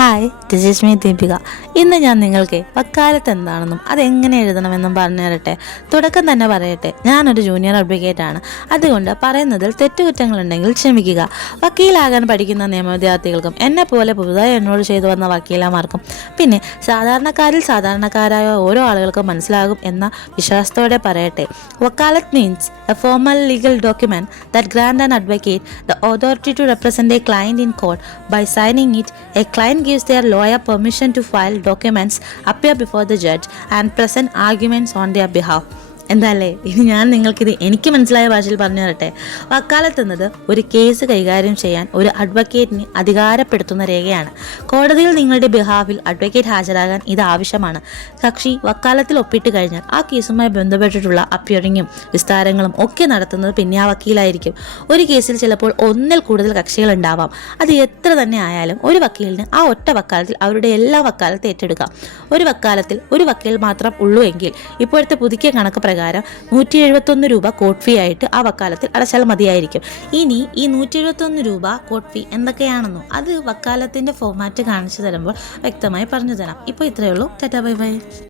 Hi, this is me Deepika. ഇന്ന് ഞാൻ നിങ്ങൾക്ക് വക്കാലത്ത് എന്താണെന്നും അതെങ്ങനെ എഴുതണമെന്നും പറഞ്ഞു തരട്ടെ. തുടക്കം തന്നെ പറയട്ടെ, ഞാനൊരു ജൂനിയർ അഡ്വക്കേറ്റ് ആണ്. അതുകൊണ്ട് പറയുന്നതിൽ തെറ്റുകുറ്റങ്ങളുണ്ടെങ്കിൽ ക്ഷമിക്കുക. വക്കീലാകാൻ പഠിക്കുന്ന നിയമവിദ്യാർത്ഥികൾക്കും എന്നെ പോലെ പുതുതായി എന്നോട് ചെയ്തു വന്ന വക്കീലമാർക്കും പിന്നെ സാധാരണക്കാരിൽ സാധാരണക്കാരായ ഓരോ ആളുകൾക്കും മനസ്സിലാകും എന്ന വിശ്വാസത്തോടെ പറയട്ടെ. Vakalat means a formal legal document that grant an advocate the authority to represent a client in court. By signing it, a client gives their lawyer permission to file documents, appear before the judge, and present arguments on their behalf. എന്താല്ലേ, ഇനി ഞാൻ നിങ്ങൾക്കിത് എനിക്ക് മനസ്സിലായ ഭാഷയിൽ പറഞ്ഞു തരട്ടെ. വക്കാലത്ത് എന്നത് ഒരു കേസ് കൈകാര്യം ചെയ്യാൻ ഒരു അഡ്വക്കേറ്റിനെ അധികാരപ്പെടുത്തുന്ന രേഖയാണ്. കോടതിയിൽ നിങ്ങളുടെ ബിഹാഫിൽ അഡ്വക്കേറ്റ് ഹാജരാകാൻ ഇത് ആവശ്യമാണ്. കക്ഷി വക്കാലത്തിൽ ഒപ്പിട്ട് കഴിഞ്ഞാൽ ആ കേസുമായി ബന്ധപ്പെട്ടിട്ടുള്ള അപ്പിയറിങ്ങും വിസ്താരങ്ങളും ഒക്കെ നടത്തുന്നത് പിന്നെ ആ വക്കീലായിരിക്കും. ഒരു കേസിൽ ചിലപ്പോൾ ഒന്നിൽ കൂടുതൽ കക്ഷികൾ ഉണ്ടാവാം. അത് എത്ര തന്നെ ആയാലും ഒരു വക്കീലിന് ആ ഒറ്റ വക്കാലത്തിൽ അവരുടെ എല്ലാ വക്കാലത്ത് ഏറ്റെടുക്കാം. ഒരു വക്കാലത്തിൽ ഒരു വക്കീൽ മാത്രം ഉള്ളൂ എങ്കിൽ ഇപ്പോഴത്തെ പുതുക്കിയ കണക്ക് പ്രകാരം 171 രൂപ കോർട്ട് ഫീ ആയിട്ട് ആ വക്കാലത്തിൽ അടച്ചാൽ മതിയായിരിക്കും. ഇനി ഈ 171 രൂപ കോർട്ട് ഫീ എന്തൊക്കെയാണെന്നോ അത് വക്കാലത്തിന്റെ ഫോർമാറ്റ് കാണിച്ചു തരുമ്പോൾ വ്യക്തമായി പറഞ്ഞു തരാം. ഇപ്പോൾ ഇത്രയേ ഉള്ളൂ. Tata, bye bye.